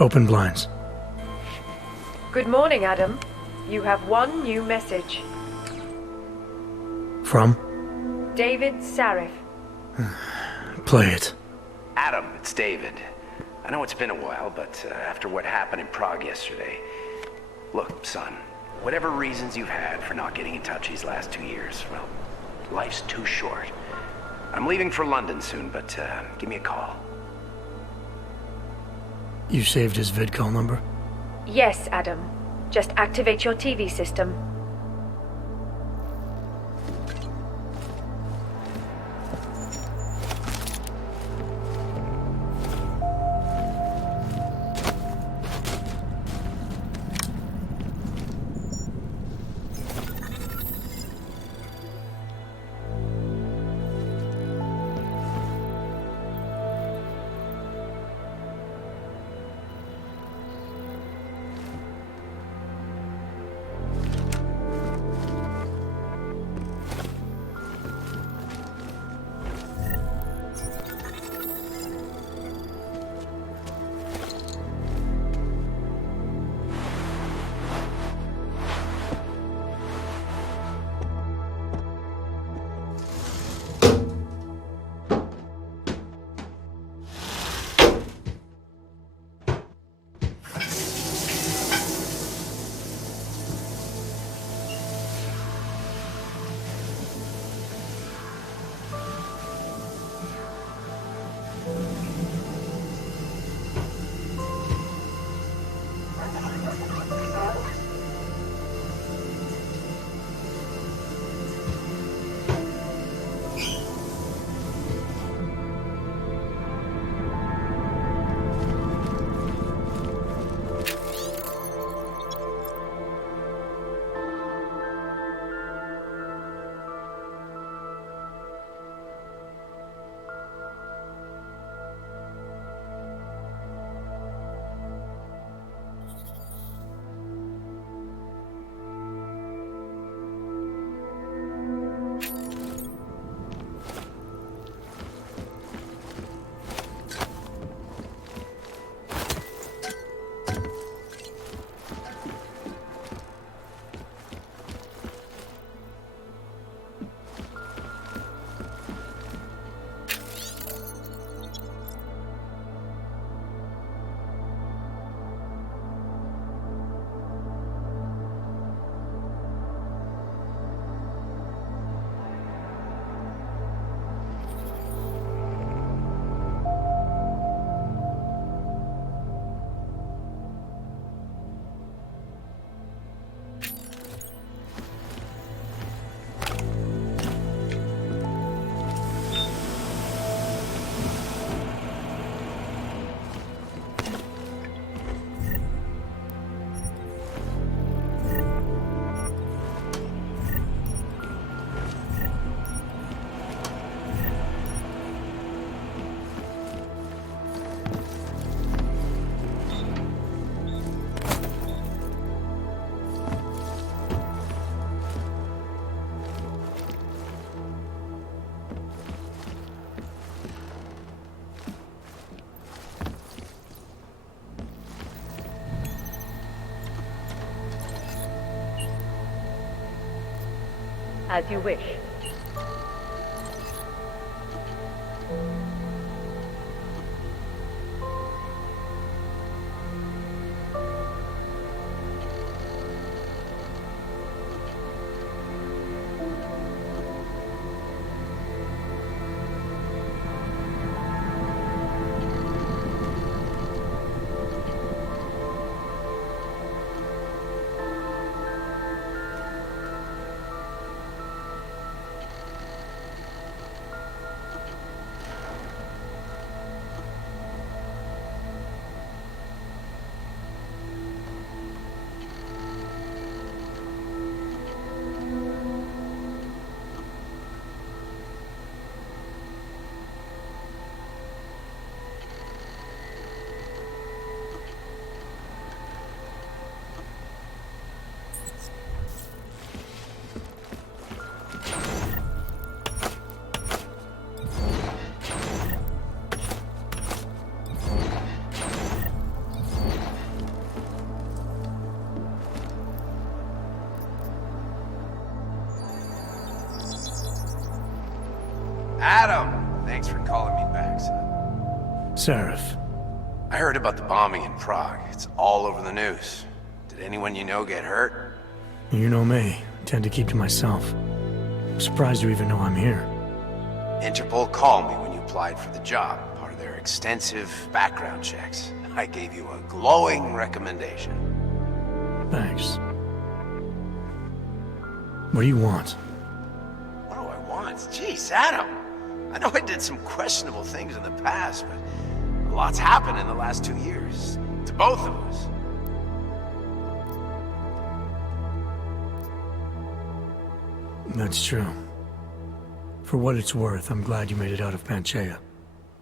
Open blinds. Good morning, Adam. You have one new message. From? David Sarif. Play it. Adam, it's David. I know it's been a while, but after what happened in Prague yesterday... Look, son, whatever reasons you've had for not getting in touch these last 2 years, well, life's too short. I'm leaving for London soon, but give me a call. You saved his vidcall number? Yes, Adam. Just activate your TV system. As you wish. Adam! Thanks for calling me back, son. Seraph. I heard about the bombing in Prague. It's all over the news. Did anyone you know get hurt? You know me. I tend to keep to myself. I'm surprised you even know I'm here. Interpol called me when you applied for the job, part of their extensive background checks. I gave you a glowing recommendation. Thanks. What do you want? What do I want? Jeez, Adam! I know I did some questionable things in the past, but a lot's happened in the last 2 years. To both of us. That's true. For what it's worth, I'm glad you made it out of Panchaea.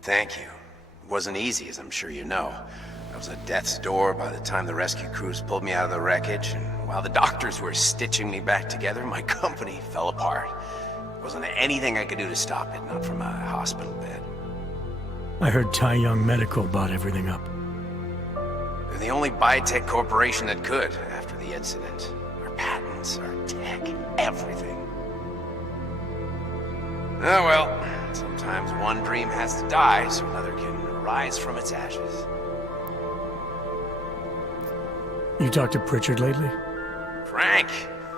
Thank you. It wasn't easy, as I'm sure you know. I was at death's door by the time the rescue crews pulled me out of the wreckage, and while the doctors were stitching me back together, my company fell apart. There wasn't anything I could do to stop it, not from a hospital bed. I heard Tai Young Medical bought everything up. They're the only biotech corporation that could, after the incident. Our patents, our tech, everything. Oh well, sometimes one dream has to die so another can rise from its ashes. You talked to Pritchard lately? Frank!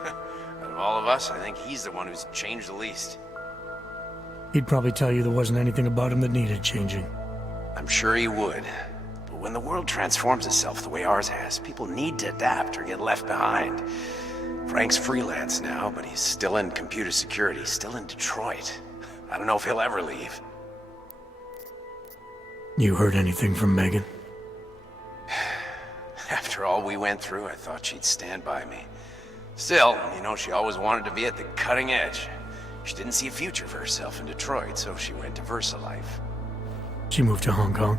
Out of all of us, I think he's the one who's changed the least. He'd probably tell you there wasn't anything about him that needed changing. I'm sure he would. But when the world transforms itself the way ours has, people need to adapt or get left behind. Frank's freelance now, but he's still in computer security, still in Detroit. I don't know if he'll ever leave. You heard anything from Megan? After all we went through, I thought she'd stand by me. Still, you know, she always wanted to be at the cutting edge. She didn't see a future for herself in Detroit, so she went to VersaLife. She moved to Hong Kong?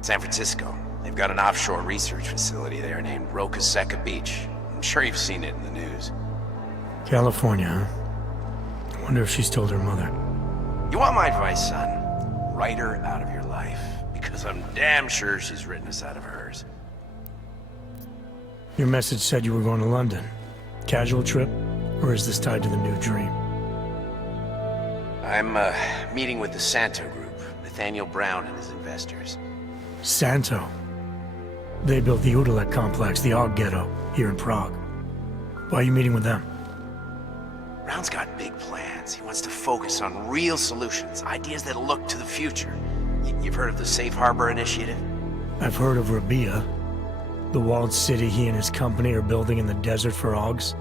San Francisco. They've got an offshore research facility there named Roca Seca Beach. I'm sure you've seen it in the news. California, huh? I wonder if she's told her mother. You want my advice, son? Write her out of your life, because I'm damn sure she's written us out of hers. Your message said you were going to London. Casual trip? Or is this tied to the new dream? I'm, meeting with the Santo Group, Nathaniel Brown and his investors. Santo? They built the Udalek complex, the Og Ghetto, here in Prague. Why are you meeting with them? Brown's got big plans. He wants to focus on real solutions, ideas that look to the future. You've heard of the Safe Harbor Initiative? I've heard of Rabia. The walled city he and his company are building in the desert for Augs.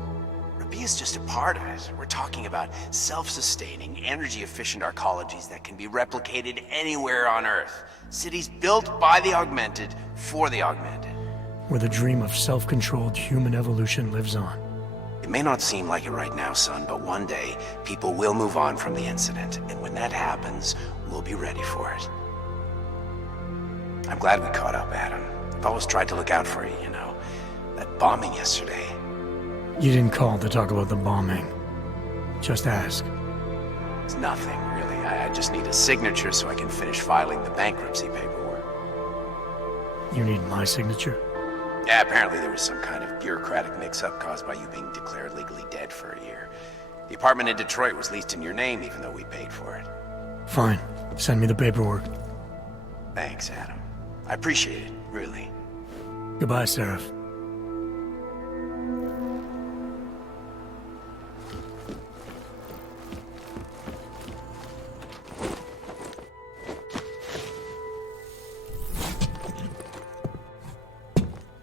Rabia's just a part of it. We're talking about self-sustaining, energy-efficient arcologies that can be replicated anywhere on Earth. Cities built by the augmented, for the augmented. Where the dream of self-controlled human evolution lives on. It may not seem like it right now, son, but one day, people will move on from the incident, and when that happens, we'll be ready for it. I'm glad we caught up, Adam. I've always tried to look out for you, you know. That bombing yesterday. You didn't call to talk about the bombing. Just ask. It's nothing, really. I just need a signature so I can finish filing the bankruptcy paperwork. You need my signature? Yeah, apparently there was some kind of bureaucratic mix-up caused by you being declared legally dead for a year. The apartment in Detroit was leased in your name, even though we paid for it. Fine. Send me the paperwork. Thanks, Adam. I appreciate it, really. Goodbye, Seraph.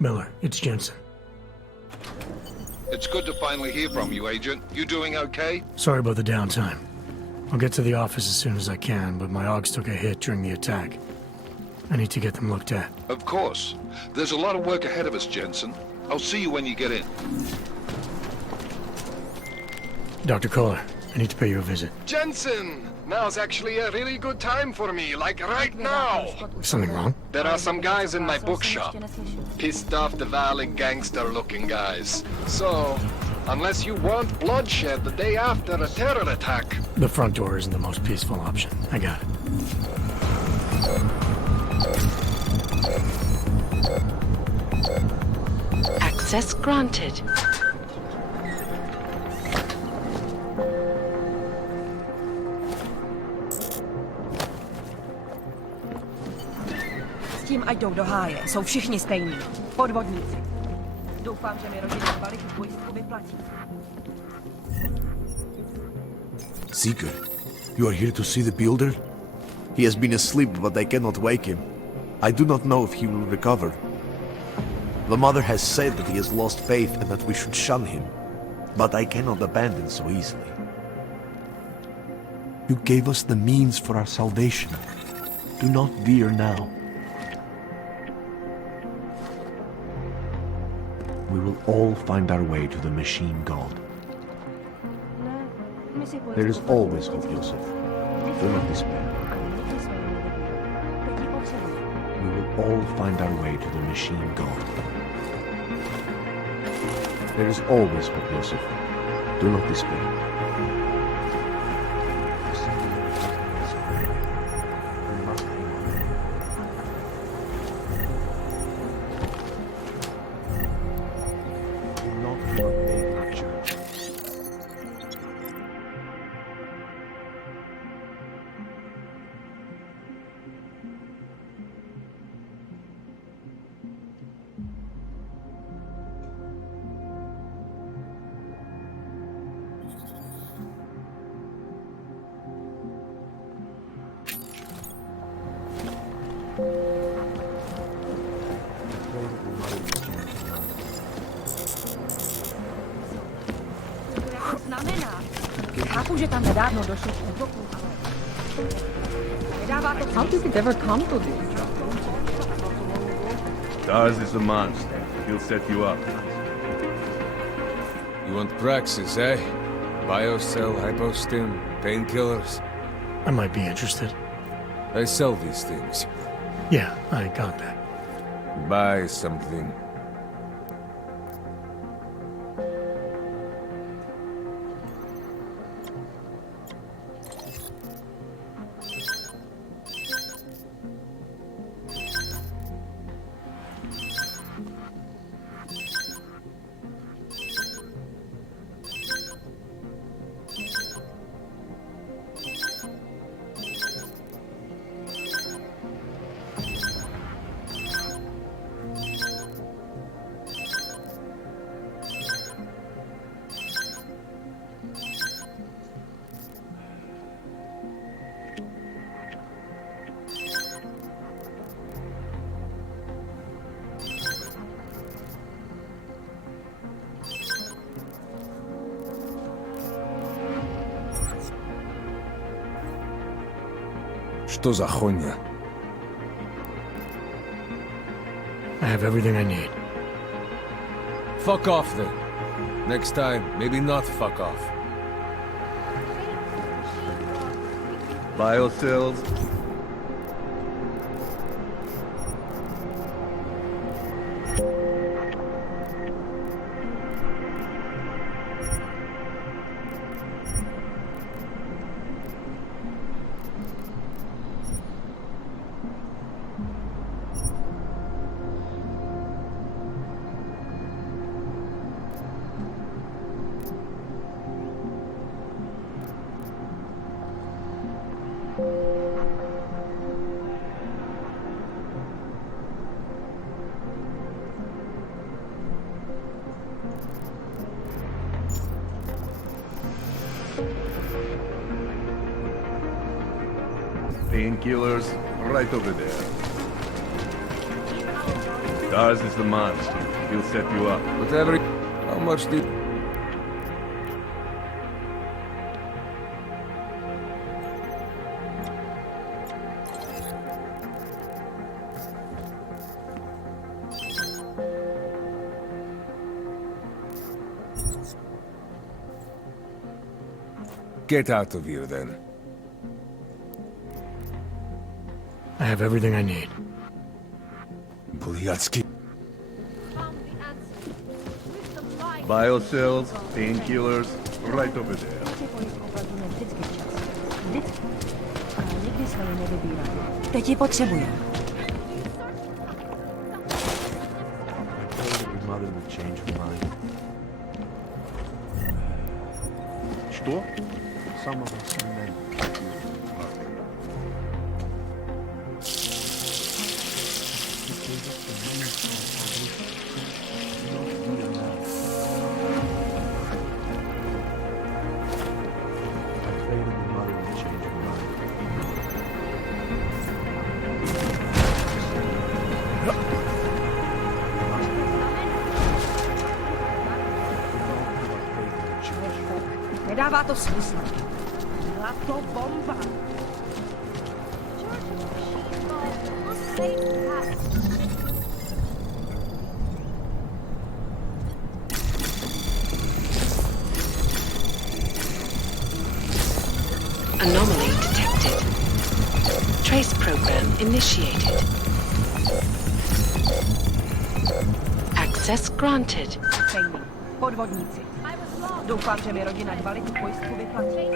Miller, it's Jensen. It's good to finally hear from you, Agent. You doing okay? Sorry about the downtime. I'll get to the office as soon as I can, but my Augs took a hit during the attack. I need to get them looked at. Of course. There's a lot of work ahead of us, Jensen. I'll see you when you get in. Dr. Kohler, I need to pay you a visit. Jensen! Now's actually a really good time for me, like right now! Is something wrong? There are some guys in my bookshop. Pissed off the violent gangster-looking guys. So, unless you want bloodshed the day after a terror attack... The front door isn't the most peaceful option. I got it. Access granted. ať jdou do háje. Jsou všichni stejní. Podvodníci. Doufám, že mi rodinný balík v pojistku vyplatí. Seeker, you are here to see the builder? He has been asleep, but I cannot wake him. I do not know if he will recover. The mother has said that he has lost faith and that we should shun him, but I cannot abandon so easily. You gave us the means for our salvation. Do not veer now. We will all find our way to the machine god. There is always hope, Joseph. Do not despair. We will all find our way to the machine god. There is always hope, Joseph. Do not despair. Do not give up faith, our church. Znamená. Chápu, že tam nedávno došlo k útoku, ale... Nedává to How did it ever come to this? Deus is a monster. He'll set you up. You want praxis, eh? Biocell, hypostim, painkillers? I might be interested. I sell these things. Yeah, I got that. Buy something. Что за хуйня? I have everything I need. Fuck off then. Next time, maybe not fuck off. Biocells. Painkillers, right over there. Deus is the monster. He'll set you up. Whatever. How much did... Get out of here then. I have everything I need. Bulyatsky. Biocells, painkillers, right over there. Nikdy jsme je nevybírali. Teď ji potřebuju. Your mother will change her mind. Что? Some of us are men. Nedává to smysl. Byla to bomba. Anomaly detected. Trace program initiated. Access granted. Stejný. Podvodníci. Doufám, že mi rodina dbali tu pojistku vyplatí.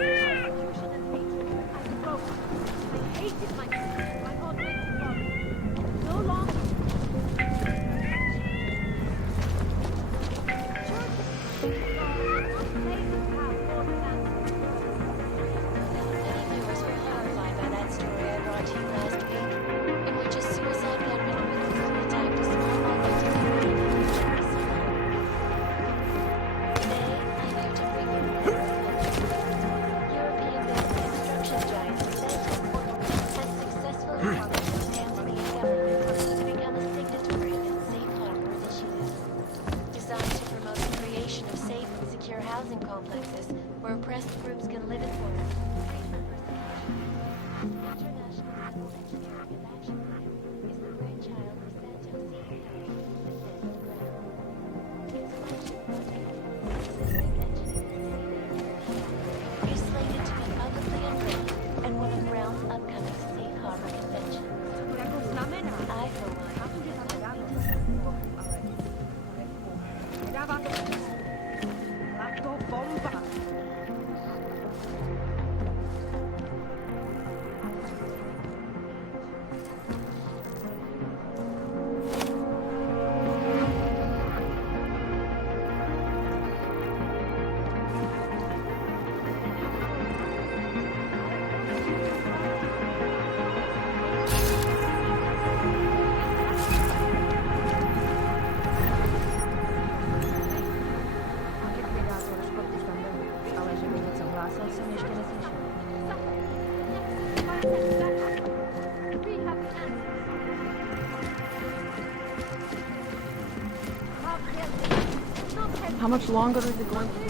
How much longer is it going to be?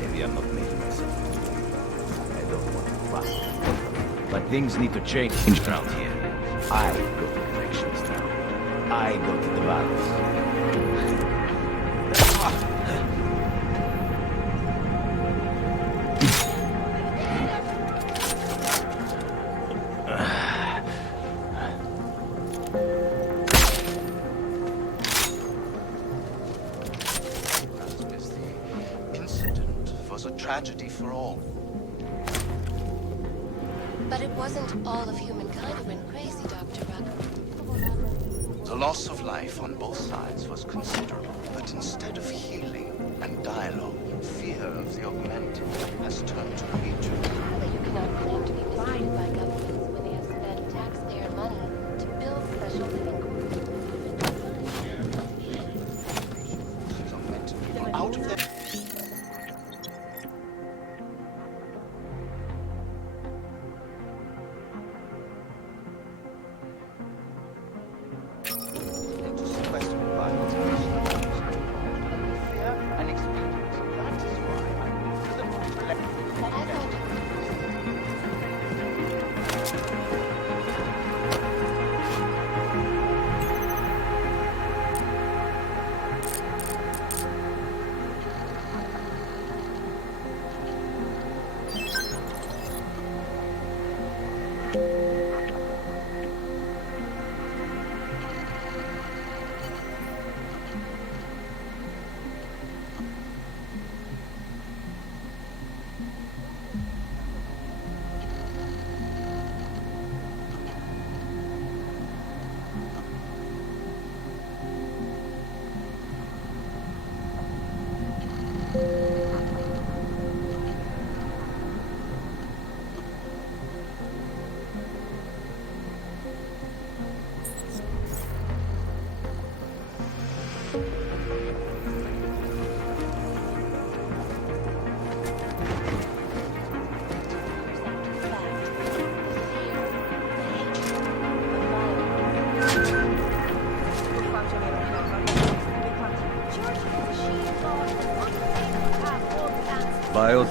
Maybe I'm not making myself clear. I don't want to fuss. But things need to change around here. I go to connections now. I go to the valves. A tragedy for all. But it wasn't all of humankind who went crazy, Dr. Ruck. The loss of life on both sides was considerable, but instead of healing and dialogue, fear of the augmented has turned to hatred. Surely you cannot claim to be misguided by governments when they have spent taxpayer money to build special living quarters. The augmented people out of their...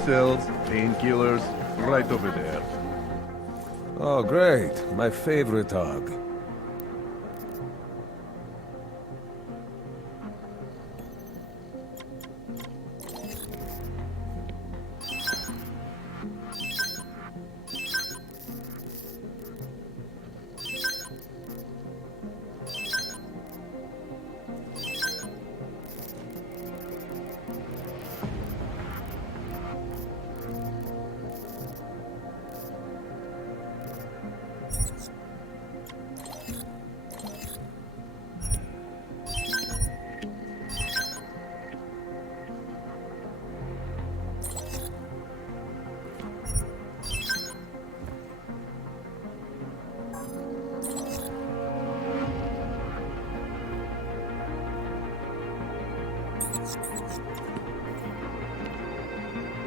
cells, painkillers, right over there. Oh, great. My favorite hug.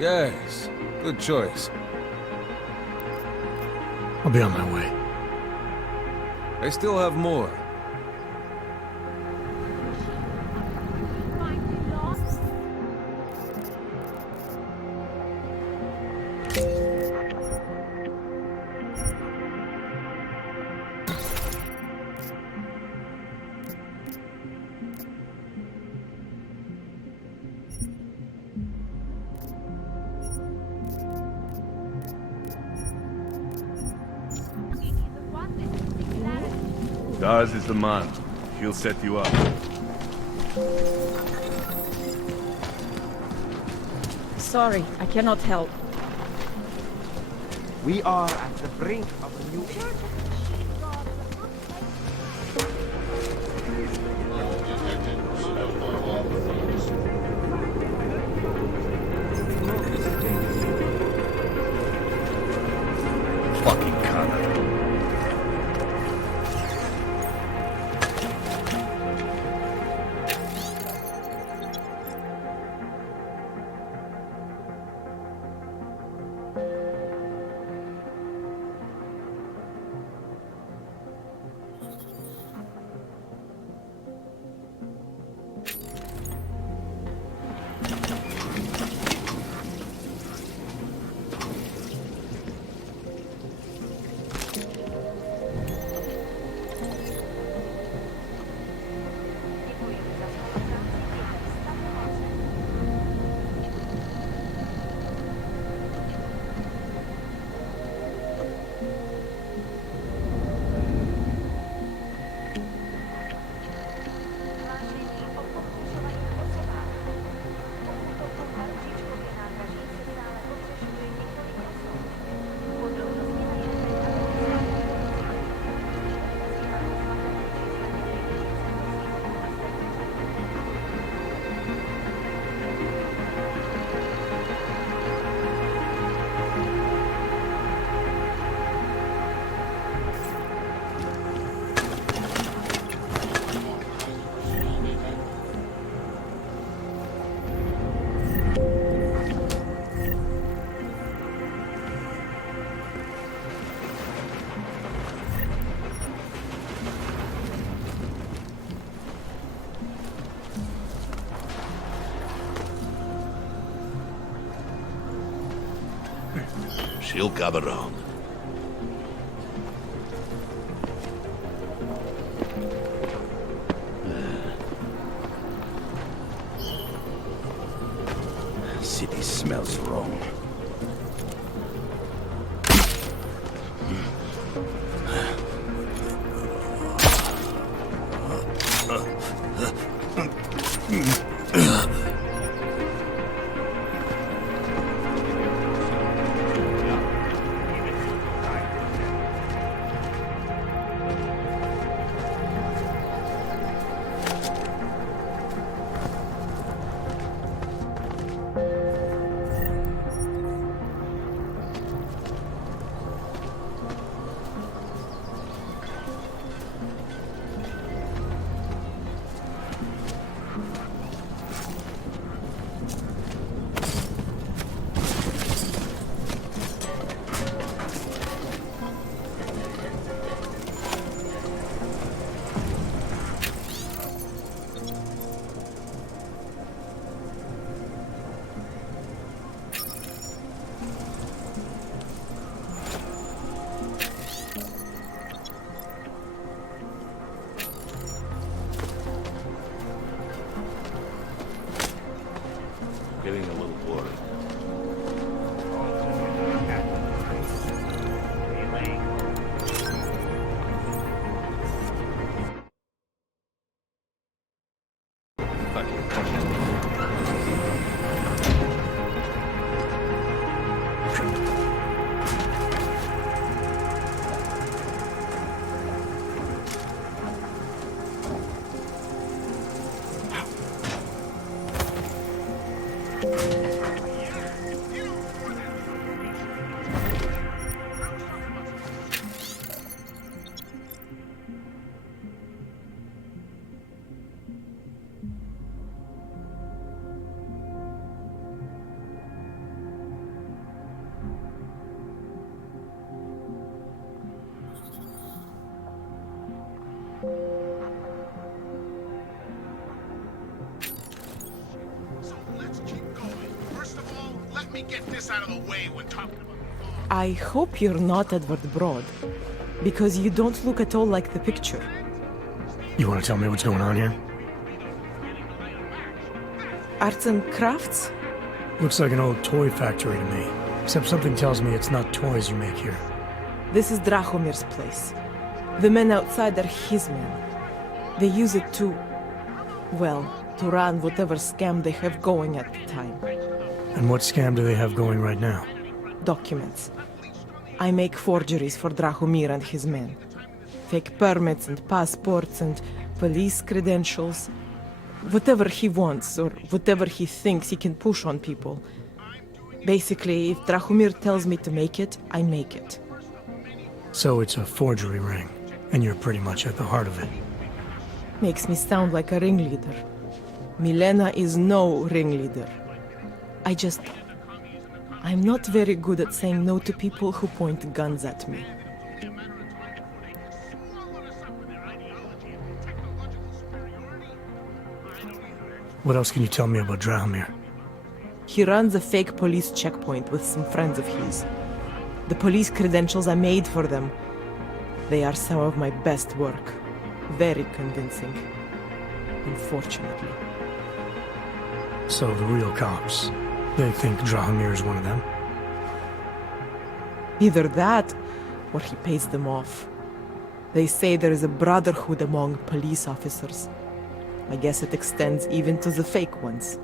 Yes, good choice. I'll be on my way. I still have more. Daz is the man. He'll set you up. Sorry, I cannot help. We are at the brink of a new era. Fucking Connor. She'll come around. City smells wrong. I hope you're not Edward Broad, because you don't look at all like the picture. You want to tell me what's going on here? Arts and crafts? Looks like an old toy factory to me. Except something tells me it's not toys you make here. This is Drahomir's place. The men outside are his men. They use it to, well, to run whatever scam they have going at the time. And what scam do they have going right now? Documents. I make forgeries for Drahomir and his men. Fake permits and passports and police credentials. Whatever he wants, or whatever he thinks he can push on people. Basically, if Drahomir tells me to make it, I make it. So it's a forgery ring, and you're pretty much at the heart of it. Makes me sound like a ringleader. Milena is no ringleader. I'm not very good at saying no to people who point guns at me. What else can you tell me about Drahomir? He runs a fake police checkpoint with some friends of his. The police credentials I made for them, they are some of my best work. Very convincing. Unfortunately. So the real cops, they think Drahomir is one of them? Either that, or he pays them off. They say there is a brotherhood among police officers. I guess it extends even to the fake ones.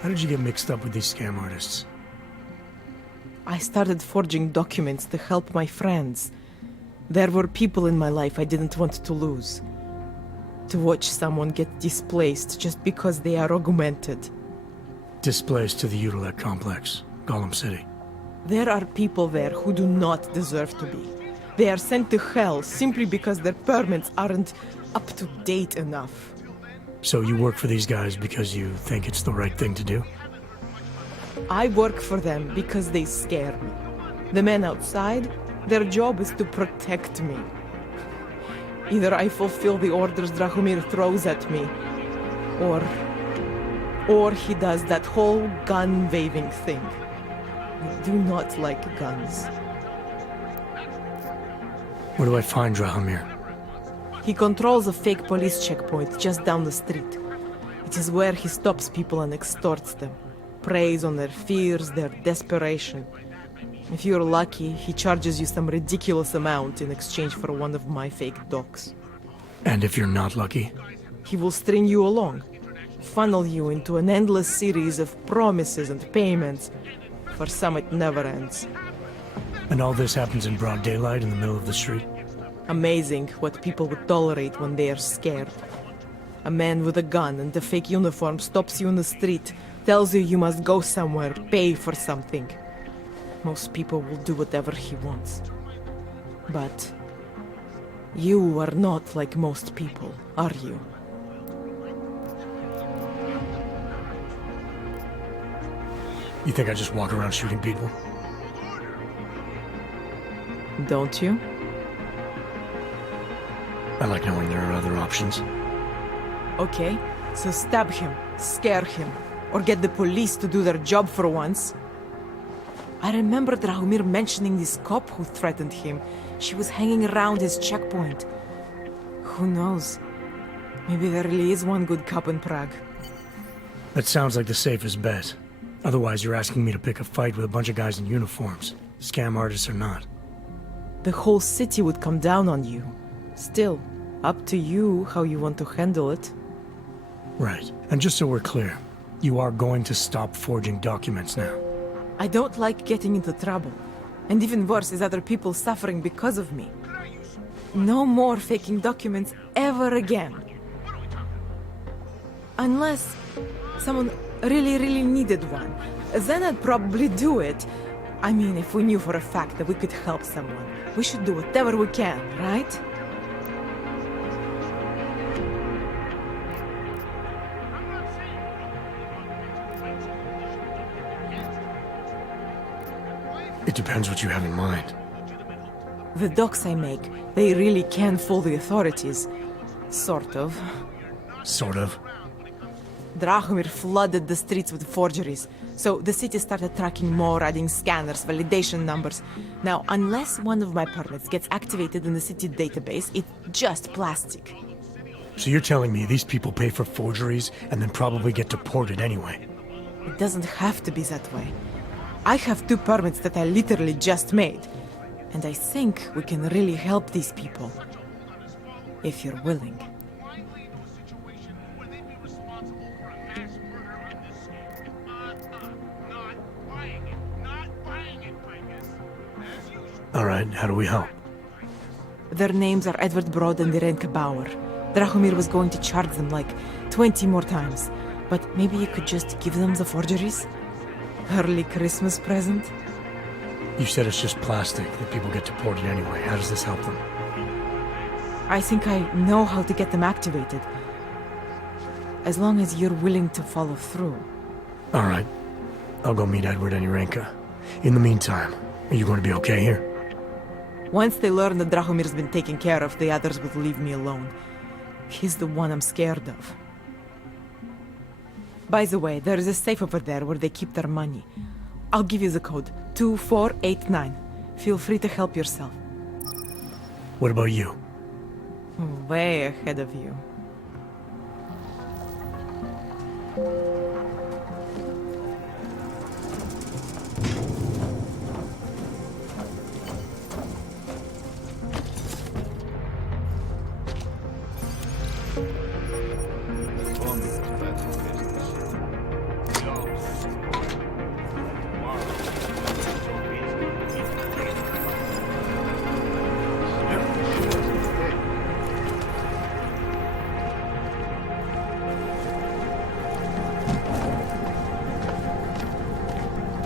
How did you get mixed up with these scam artists? I started forging documents to help my friends. There were people in my life I didn't want to lose. To watch someone get displaced just because they are augmented. Displaced to the Utilec complex, Gollum City. There are people there who do not deserve to be. They are sent to hell simply because their permits aren't up to date enough. So you work for these guys because you think it's the right thing to do? I work for them because they scare me. The men outside, their job is to protect me. Either I fulfill the orders Drahomir throws at me, or he does that whole gun-waving thing. I do not like guns. Where do I find Drahomir? He controls a fake police checkpoint just down the street. It is where he stops people and extorts them. Preys on their fears, their desperation. If you're lucky, he charges you some ridiculous amount in exchange for one of my fake docs. And if you're not lucky? He will string you along. Funnel you into an endless series of promises and payments. For some, it never ends. And all this happens in broad daylight in the middle of the street? Amazing what people would tolerate when they are scared. A man with a gun and a fake uniform stops you in the street, tells you you must go somewhere, pay for something. Most people will do whatever he wants. But you are not like most people, are you? You think I just walk around shooting people? Don't you? I like knowing there are other options. Okay, so stab him, scare him, or get the police to do their job for once. I remember Drahomir mentioning this cop who threatened him. She was hanging around his checkpoint. Who knows? Maybe there really is one good cop in Prague. That sounds like the safest bet. Otherwise, you're asking me to pick a fight with a bunch of guys in uniforms, scam artists or not. The whole city would come down on you. Still, up to you how you want to handle it. Right. And just so we're clear, you are going to stop forging documents now. I don't like getting into trouble. And even worse is other people suffering because of me. No more faking documents ever again. Unless someone really needed one. Then I'd probably do it. I mean, if we knew for a fact that we could help someone, we should do whatever we can, right? It depends what you have in mind. The docs I make, they really can fool the authorities. Sort of. Sort of? Drahomir flooded the streets with forgeries, so the city started tracking more, adding scanners, validation numbers. Now, unless one of my permits gets activated in the city database, it's just plastic. So you're telling me these people pay for forgeries and then probably get deported anyway? It doesn't have to be that way. I have 2 permits that I literally just made, and I think we can really help these people. If you're willing. Alright, how do we help? Their names are Edward Broad and Irenka Bauer. Drahomir was going to charge them like 20 more times, but maybe you could just give them the forgeries? Early Christmas present? You said it's just plastic, that people get deported anyway. How does this help them? I think I know how to get them activated. As long as you're willing to follow through. Alright. I'll go meet Edward and Irenka. In the meantime, are you going to be okay here? Once they learn that Drahomir's been taken care of, the others will leave me alone. He's the one I'm scared of. By the way, there is a safe over there where they keep their money. I'll give you the code. 2489. Feel free to help yourself. What about you? Way ahead of you.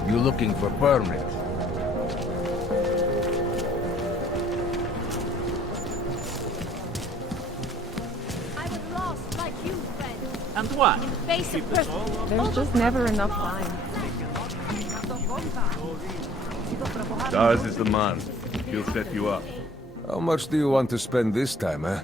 You looking for permit? I was lost like you, friend. And what? In face of perfect. There's just never enough time. Daz is the man. He'll set you up. How much do you want to spend this time, eh?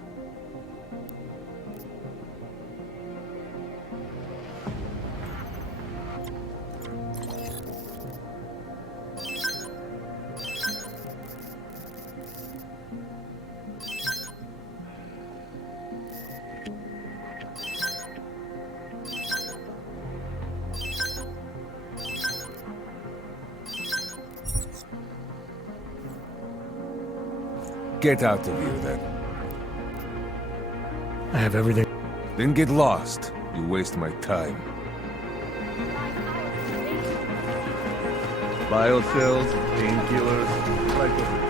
Get out of here, then. I have everything. Then get lost. You waste my time. Biocells, painkillers, right over there.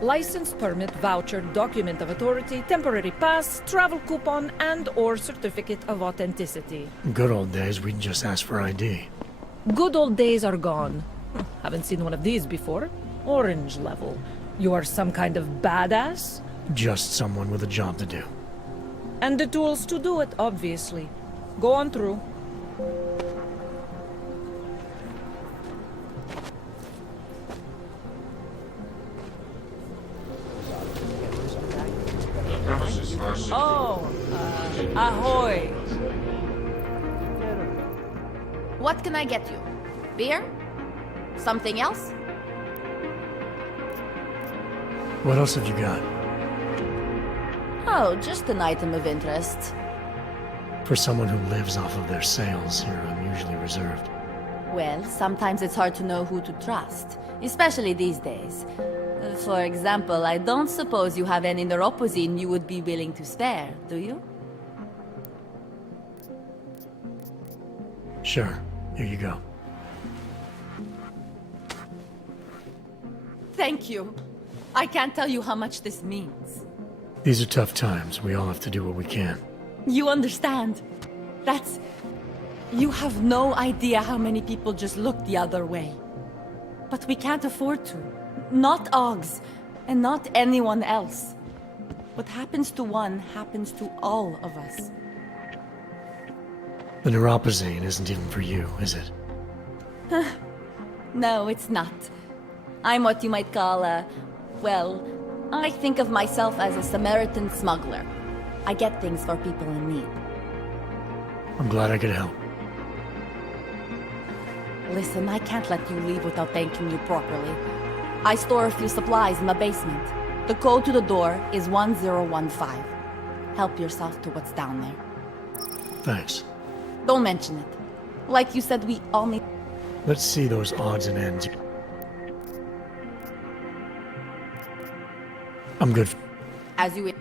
License, permit, voucher, document of authority, temporary pass, travel coupon, and/or certificate of authenticity. Good old days, we'd just ask for ID. Good old days are gone. Haven't seen one of these before. Orange level. You are some kind of badass? Just someone with a job to do. And the tools to do it, obviously. Go on through. Oh, ahoy. What can I get you? Beer? Something else? What else have you got? Oh, just an item of interest. For someone who lives off of their sales, you're unusually reserved. Well, sometimes it's hard to know who to trust, especially these days. For example, I don't suppose you have any neuropozyne you would be willing to spare, do you? Sure. Here you go. Thank you. I can't tell you how much this means. These are tough times. We all have to do what we can. You understand? That's... You have no idea how many people just look the other way. But we can't afford to. Not Oggs, and not anyone else. What happens to one happens to all of us. The neuropozyne isn't even for you, is it? No, it's not. I'm what you might call well, I think of myself as a Samaritan smuggler. I get things for people in need. I'm glad I could help. Listen, I can't let you leave without thanking you properly. I store a few supplies in the basement. The code to the door is 1015. Help yourself to what's down there. Thanks. Don't mention it. Like you said, we all need... Let's see those odds and ends. I'm good. As you...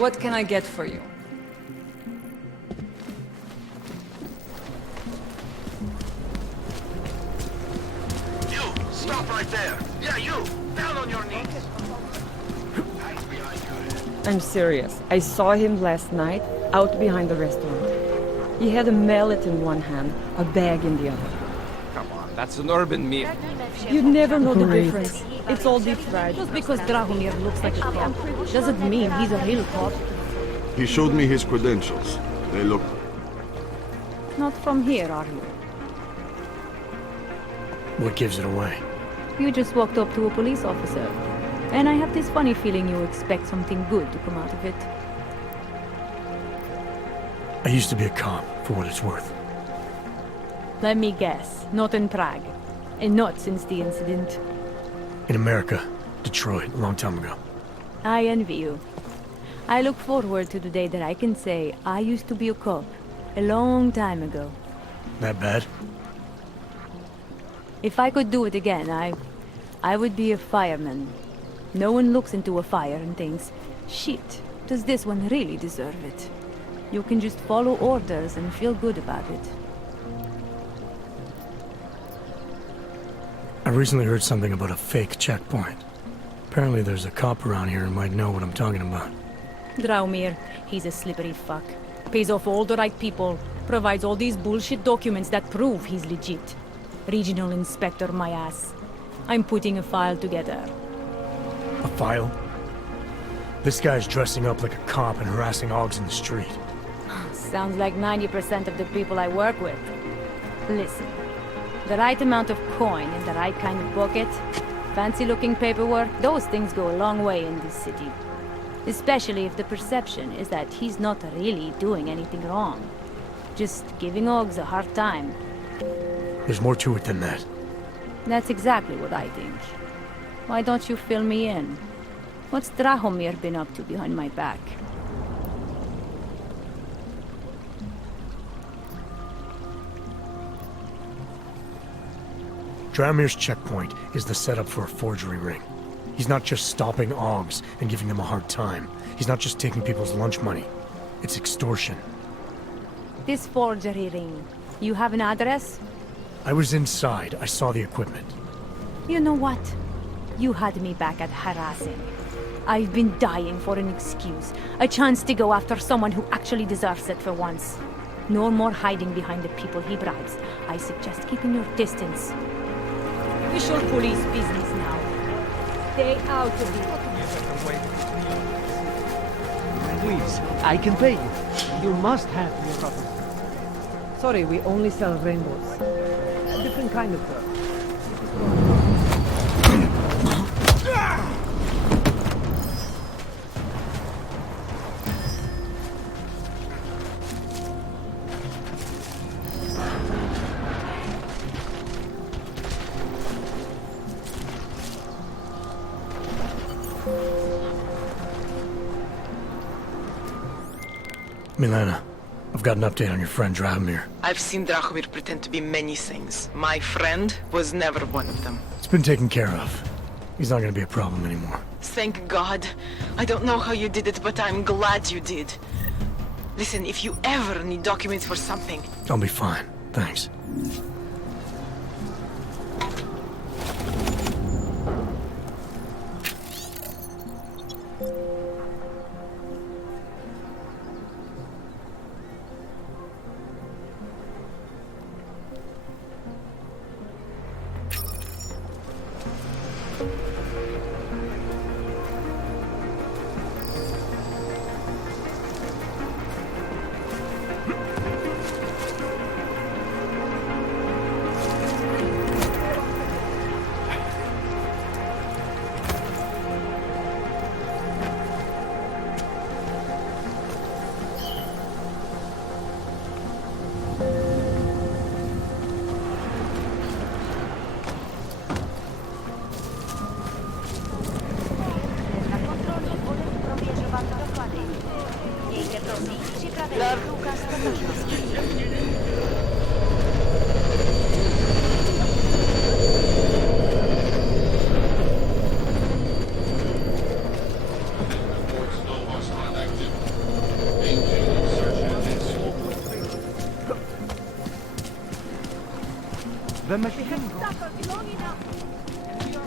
What can I get for you? You! Stop right there! Yeah, you! Down on your knees! I'm serious. I saw him last night, out behind the restaurant. He had a mallet in one hand, a bag in the other. Come on, that's an urban meal. You'd never know the Great. difference. It's all deep fried. Just because Drahomir looks like a cop doesn't mean he's a real cop. He showed me his credentials. They look... Not from here, are you? What gives it away? You just walked up to a police officer. And I have this funny feeling you expect something good to come out of it. I used to be a cop, for what it's worth. Let me guess. Not in Prague. And not since the incident. In America, Detroit, a long time ago. I envy you. I look forward to the day that I can say I used to be a cop. A long time ago. That bad? If I could do it again, I would be a fireman. No one looks into a fire and thinks, shit, does this one really deserve it? You can just follow orders and feel good about it. I recently heard something about a fake checkpoint. Apparently there's a cop around here who might know what I'm talking about. Drahomir, he's a slippery fuck. Pays off all the right people, provides all these bullshit documents that prove he's legit. Regional inspector, my ass. I'm putting a file together. A file? This guy's dressing up like a cop and harassing Augs in the street. Sounds like 90% of the people I work with. Listen, the right amount of coin in the right kind of pocket, fancy-looking paperwork, those things go a long way in this city. Especially if the perception is that he's not really doing anything wrong. Just giving Augs a hard time. There's more to it than that. That's exactly what I think. Why don't you fill me in? What's Drahomir been up to behind my back? Drahomir's checkpoint is the setup for a forgery ring. He's not just stopping Augs and giving them a hard time. He's not just taking people's lunch money. It's extortion. This forgery ring. You have an address? I was inside. I saw the equipment. You know what? You had me back at harassing. I've been dying for an excuse. A chance to go after someone who actually deserves it for once. No more hiding behind the people he bribes. I suggest keeping your distance. Official police business now. Stay out of it. Please, I can pay you. You must have your property. Sorry, we only sell rainbows. A different kind of pearl. Milena, I've got an update on your friend Drahomir. I've seen Drahomir pretend to be many things. My friend was never one of them. It's been taken care of. He's not gonna be a problem anymore. Thank God. I don't know how you did it, but I'm glad you did. Listen, if you ever need documents for something... I'll be fine. Thanks. The machine.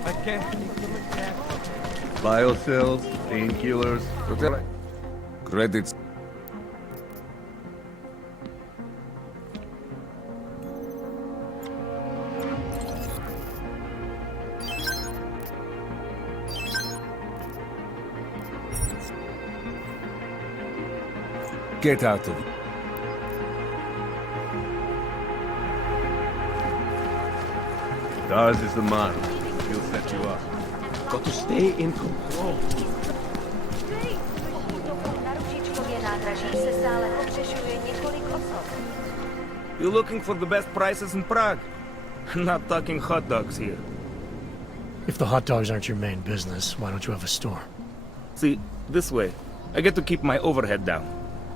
I can't. Biocells, painkillers. Credits. Get out of it. Daz is the man. He'll set you up. Got to stay in control. You looking for the best prices in Prague? Not talking hot dogs here. If the hot dogs aren't your main business, why don't you have a store? See, this way, I get to keep my overhead down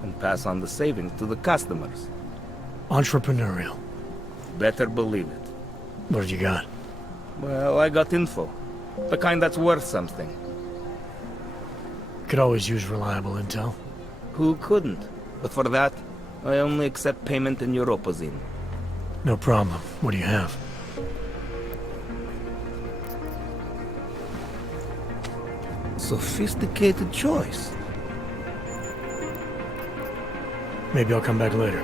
and pass on the savings to the customers. Entrepreneurial. Better believe it. What have you got? Well, I got info. The kind that's worth something. Could always use reliable intel. Who couldn't? But for that, I only accept payment in Europozine. No problem. What do you have? Sophisticated choice. Maybe I'll come back later.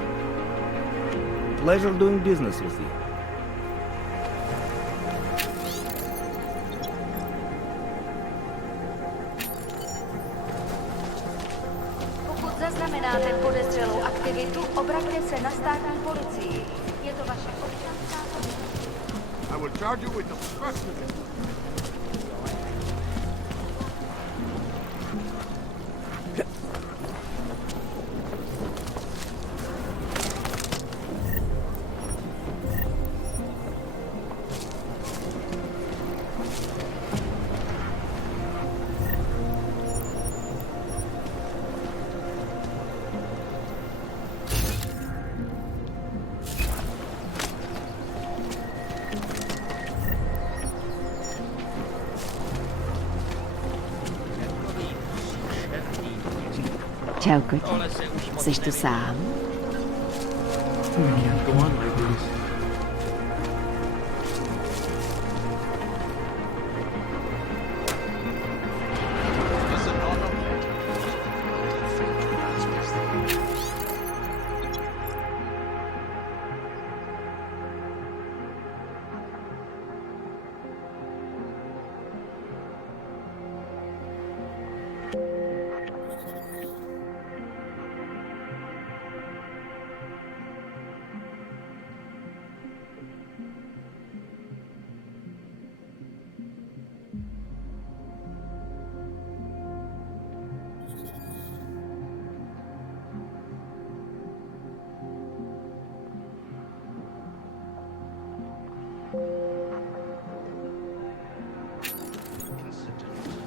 Pleasure doing business with you. Pokud zaznamenáte podezřelou aktivitu, obraťte se na státní policii. Je to vaše občanská povinnost. I will charge you with obstruction. Čau, koti. Jseš tu sám? Go on like this.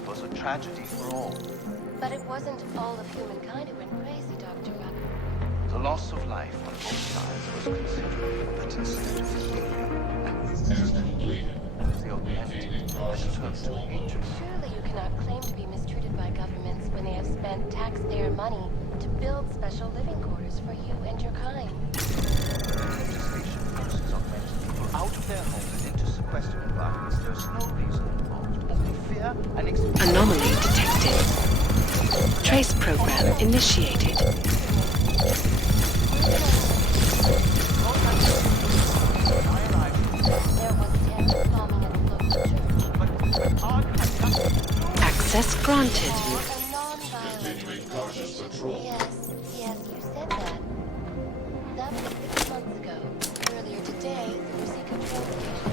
Was a tragedy for all. But it wasn't all of humankind who went crazy, Dr. Rucker. The loss of life on both sides was considerable, but instead of healing and the augmented has turned to hatred. Surely you cannot claim to be mistreated by governments when they have spent taxpayer money to build special living quarters for you and your kind. Legislation forces augmented people out of their homes and into sequestered environments. There's no reason involved, only fear and Anomaly detected. Trace program initiated. Access granted. Yes, you said that. That was 6 months ago. Earlier today, the Rosika train station.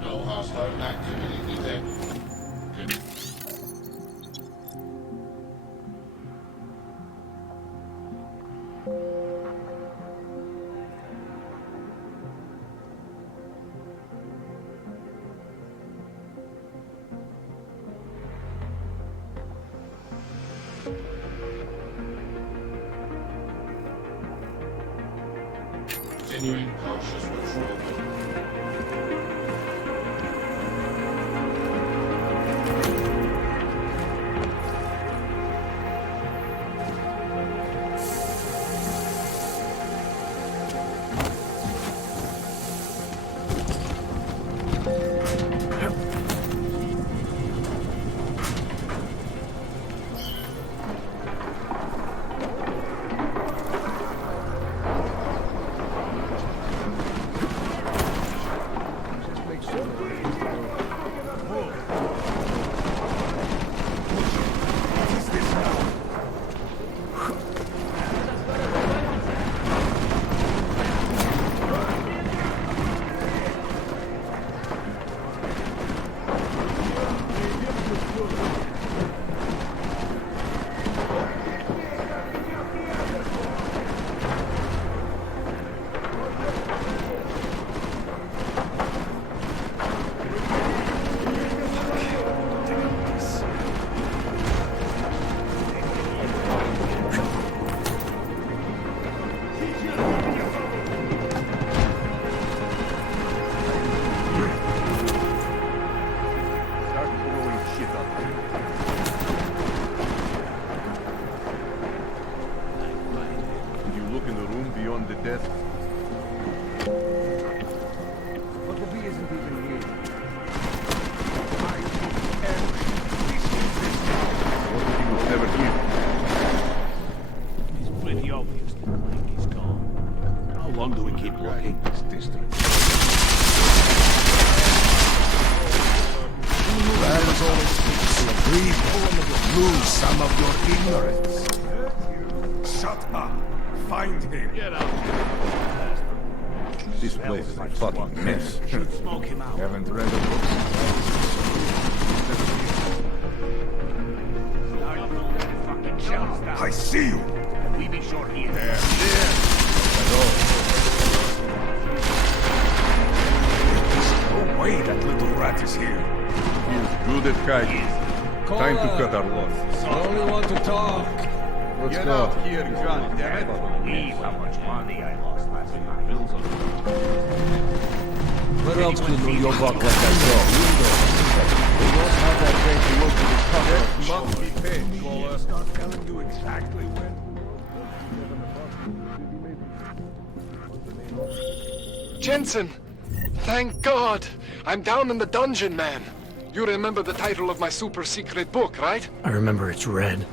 No hostile activity detected. Continuing cautious patrol. Lose some of your ignorance. Shut up. Find him. Get out. This place is a fucking mess. Smoke him out. Haven't read the books. I see you. Can we be sure he is there? No way that little rat is here. He's good at hiding. Time to cut our losses. I only want to talk. Let's Get go. out here, God damn it. Believe how much money I lost last night. Bills on Where else could you walk like that go? We don't have that great to look at this cover. must be paid, Cola. Start telling you exactly when. Jensen! Thank God! I'm down in the dungeon, man. You remember the title of my super secret book, right? I remember it's red.